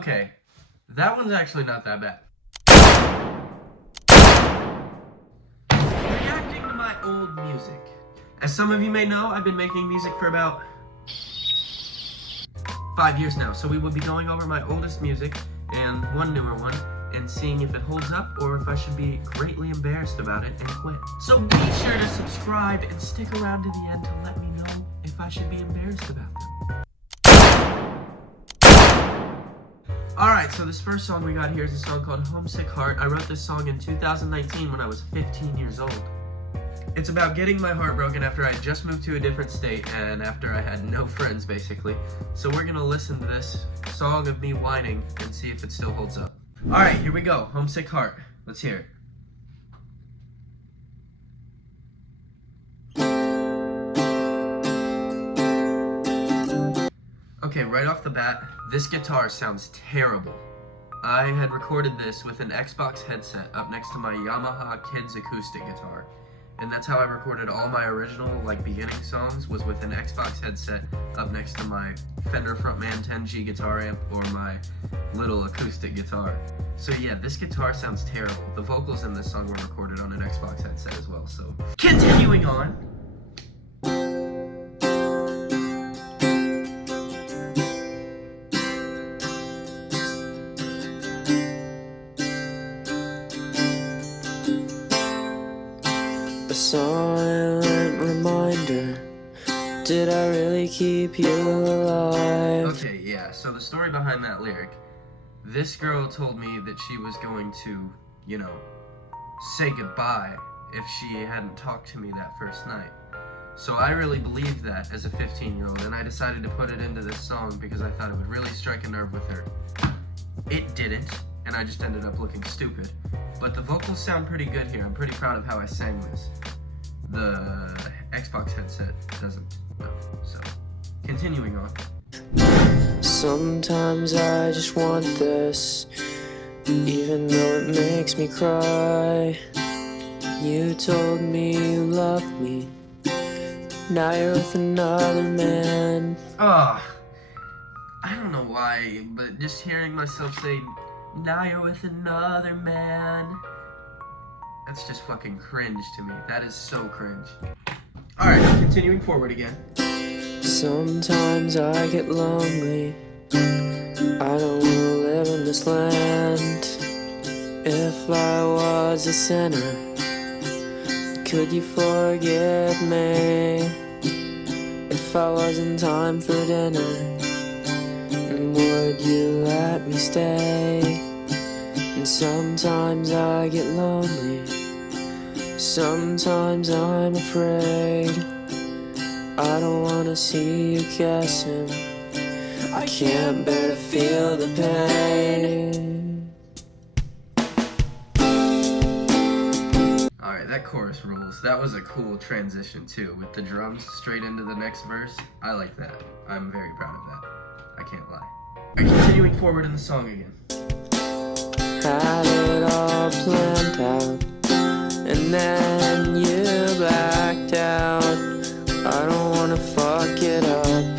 Okay, that one's actually not that bad. Reacting to my old music. As some of you may know, I've been making music for about 5 years now, so we will be going over my oldest music and one newer one and seeing if it holds up or if I should be greatly embarrassed about it and quit. So be sure to subscribe and stick around to the end to let me know if I should be embarrassed about them. Alright, so this first song we got here is a song called Homesick Heart. I wrote this song in 2019 when I was 15 years old. It's about getting my heart broken after I had just moved to a different state and after I had no friends, basically. So we're gonna listen to this song of me whining and see if it still holds up. Alright, here we go. Homesick Heart. Let's hear it. Okay, right off the bat, this guitar sounds terrible. I had recorded this with an Xbox headset up next to my Yamaha Kids acoustic guitar. And that's how I recorded all my original, beginning songs, was with an Xbox headset up next to my Fender Frontman 10G guitar amp or my little acoustic guitar. So yeah, this guitar sounds terrible. The vocals in this song were recorded on an Xbox headset as well, so. Continuing on. A silent reminder, did I really keep you alive? Okay, yeah, so the story behind that lyric, this girl told me that she was going to, say goodbye if she hadn't talked to me that first night. So I really believed that as a 15-year-old, and I decided to put it into this song because I thought it would really strike a nerve with her. It didn't, and I just ended up looking stupid. But the vocals sound pretty good here. I'm pretty proud of how I sang this. The Xbox headset doesn't, though. So, continuing on. Sometimes I just want this, even though it makes me cry. You told me you loved me, now you're with another man. I don't know why, but just hearing myself say, now you're with another man, that's just fucking cringe to me. That is so cringe. Alright, continuing forward again. Sometimes I get lonely, I don't wanna live in this land. If I was a sinner, could you forgive me? If I wasn't time for dinner, would you let me stay? And sometimes I get lonely, sometimes I'm afraid. I don't wanna see you kissing, I can't bear to feel the pain. Alright, that chorus rules. That was a cool transition too, with the drums straight into the next verse. I like that. I'm very proud of that. I can't lie. Alright, continuing forward in the song again. Had it all planned out, and then you backed out. I don't wanna fuck it up,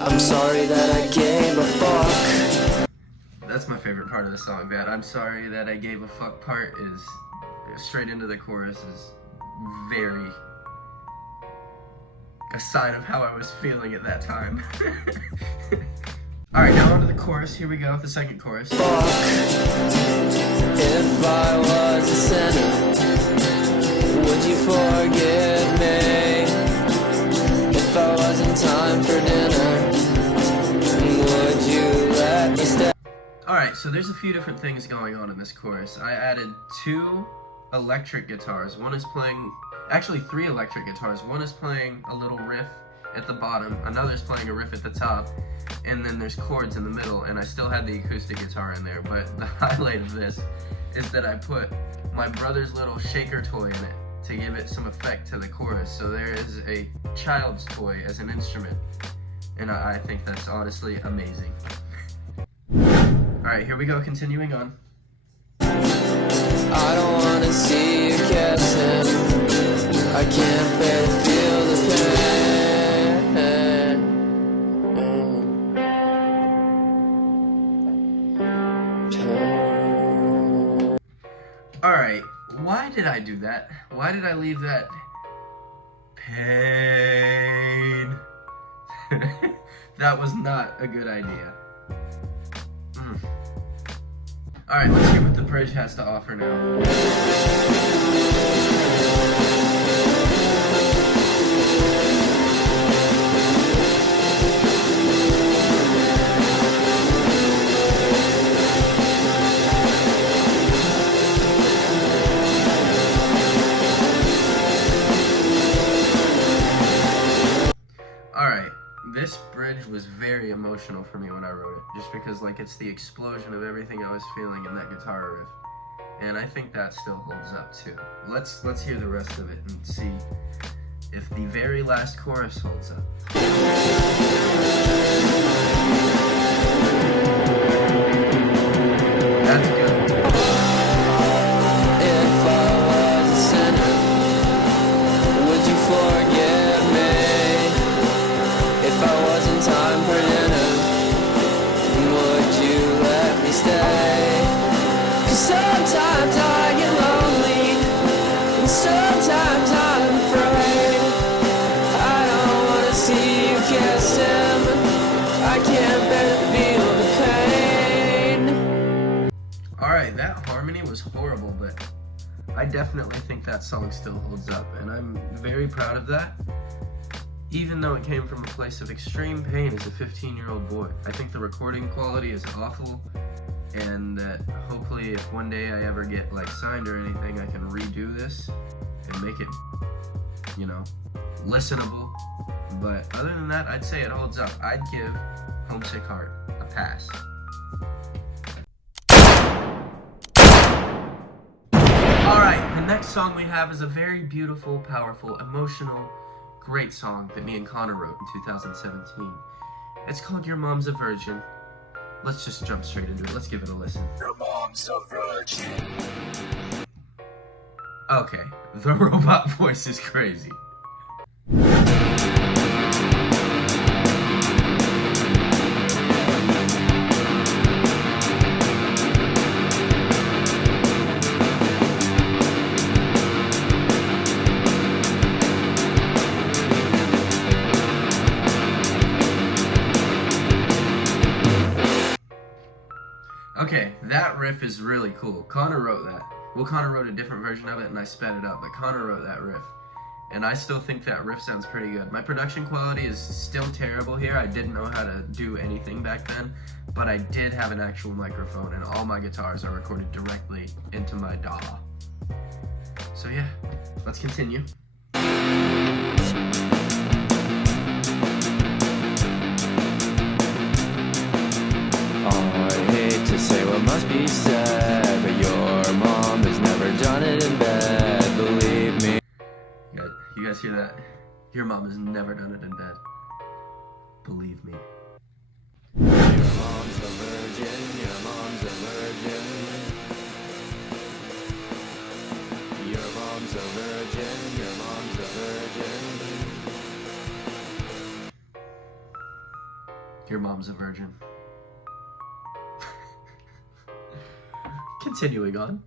I'm sorry that I gave a fuck. That's my favorite part of the song, that I'm sorry that I gave a fuck part is straight into the chorus is very a sign of how I was feeling at that time. Alright, now on to the chorus. Here we go, the second chorus. Fuck, if I was a sinner, would you forgive me? If I wasn't time for dinner, would you let me stay? Alright, so there's a few different things going on in this chorus. I added 2 electric guitars. One is playing, actually 3 electric guitars. One is playing a little riff at the bottom, another's playing a riff at the top, and then there's chords in the middle, and I still had the acoustic guitar in there, but the highlight of this is that I put my brother's little shaker toy in it to give it some effect to the chorus. So there is a child's toy as an instrument, and I think that's honestly amazing. Alright, here we go, continuing on. I don't wanna see you kissing, I can't bear to feel the pain. did I do that? Why did I leave that pain? That was not a good idea. Alright, let's hear what the bridge has to offer now. Alright, this bridge was very emotional for me when I wrote it, just because like it's the explosion of everything I was feeling in that guitar riff. And I think that still holds up too. Let's hear the rest of it and see if the very last chorus holds up. That's good. If I was a sinner, would you forgive me? If I wasn't time for dinner, would you let me stay? 'Cause sometimes I get lonely, and sometimes I'm afraid. I don't wanna see you kiss him, I can't bear to feel the pain. Alright, that harmony was horrible, but I definitely think that song still holds up, and I'm very proud of that. Even though it came from a place of extreme pain as a 15-year-old boy. I think the recording quality is awful, and that hopefully if one day I ever get like signed or anything, I can redo this and make it, you know, listenable. But other than that, I'd say it holds up. I'd give Homesick Heart a pass. Alright, the next song we have is a very beautiful, powerful, emotional, great song that me and Connor wrote in 2017. It's called Your Mom's a Virgin. Let's just jump straight into it. Let's give it a listen. Your mom's a virgin. Okay, the robot voice is crazy. Okay, that riff is really cool. Connor wrote that. Well, Connor wrote a different version of it and I sped it up, but Connor wrote that riff. And I still think that riff sounds pretty good. My production quality is still terrible here. I didn't know how to do anything back then, but I did have an actual microphone and all my guitars are recorded directly into my DAW. So yeah, let's continue. I hate to say what must be said, but your mom has never done it in bed, believe me. You guys hear that? Your mom has never done it in bed. Believe me. Your mom's a virgin, your mom's a virgin. Your mom's a virgin, your mom's a virgin. Your mom's a virgin. Continuing on.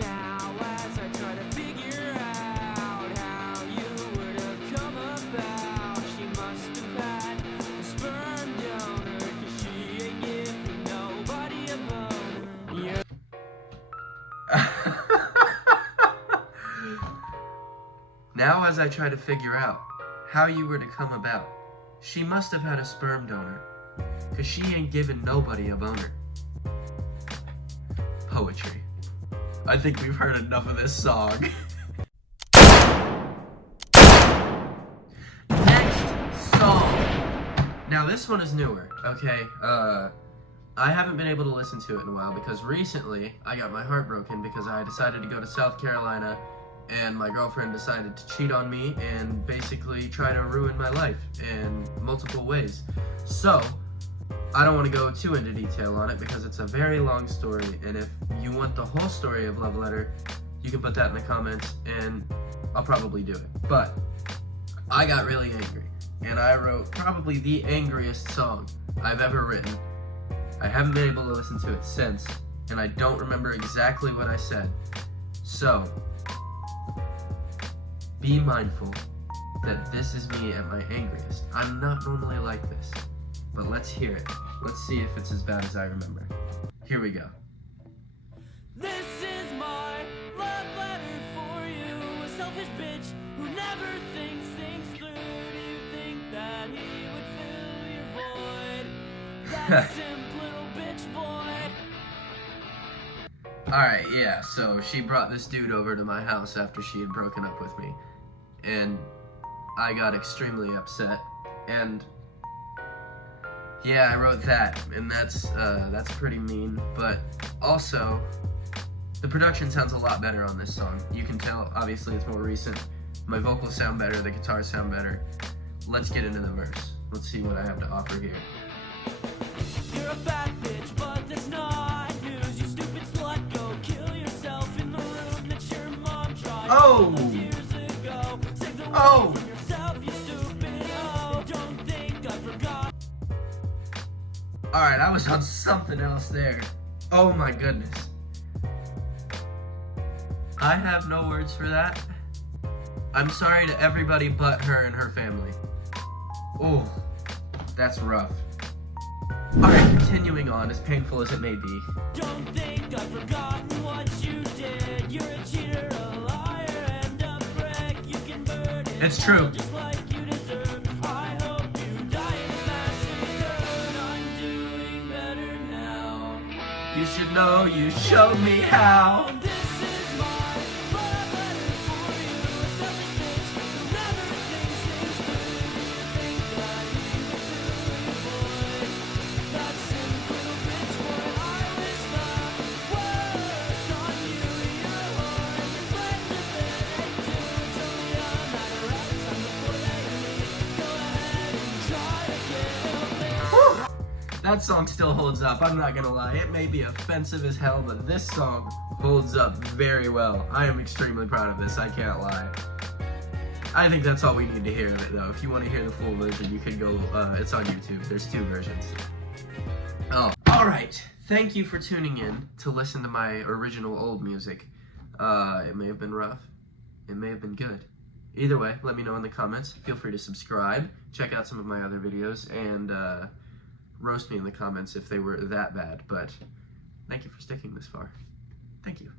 Now as I try to figure out how you would have come about, she must have had a sperm donor, 'cause she ain't giving nobody a boner. Now as I try to figure out how you were to come about, she must have had a sperm donor, 'cause she ain't giving nobody a boner. Poetry. I think we've heard enough of this song. Next song. Now this one is newer, okay? I haven't been able to listen to it in a while because recently I got my heart broken because I decided to go to South Carolina and my girlfriend decided to cheat on me and basically try to ruin my life in multiple ways. So, I don't want to go too into detail on it because it's a very long story, and if you want the whole story of Love Letter, you can put that in the comments and I'll probably do it. But I got really angry and I wrote probably the angriest song I've ever written. I haven't been able to listen to it since, and I don't remember exactly what I said. So, be mindful that this is me at my angriest. I'm not normally like this, but let's hear it. Let's see if it's as bad as I remember. Here we go. This is my love letter for you, a selfish bitch who never thinks things through. Do you think that he would fill your void? That simp little bitch boy. Alright, yeah, so she brought this dude over to my house after she had broken up with me. And I got extremely upset. And yeah, I wrote that, and that's pretty mean. But also, the production sounds a lot better on this song. You can tell, obviously it's more recent. My vocals sound better, the guitars sound better. Let's get into the verse. Let's see what I have to offer here. You're a fat bitch, but that's not news. You stupid slut, go kill yourself in the room that your mom tried all those years ago. Save the world from yourself, you stupid hoe. Don't think I forgot. Alright, I was on something else there. Oh my goodness. I have no words for that. I'm sorry to everybody but her and her family. Oh, that's rough. Alright, continuing on, as painful as it may be. Don't think I've forgotten what you did. You're a cheater, a liar, and a prick. You can burn it It's true. just like you deserve. I hope you die in a massacre. I'm doing better now. You should know you showed me how. And this is my love letter for you, a selfish bitch who never thinks things through. You think that he would fill your void? That simp little bitch boy. I wish the worst on you. You're a whore and your friends are bad too. It's only a matter of time before they leave. Go ahead and try to kill me. That song still holds up, I'm not gonna lie. It may be offensive as hell, but this song holds up very well. I am extremely proud of this, I can't lie. I think that's all we need to hear of it though. If you want to hear the full version, you can go, it's on YouTube. There's 2 versions. Oh, alright. Thank you for tuning in to listen to my original old music. It may have been rough. It may have been good. Either way, let me know in the comments. Feel free to subscribe, check out some of my other videos, and roast me in the comments if they were that bad. But thank you for sticking this far. Thank you.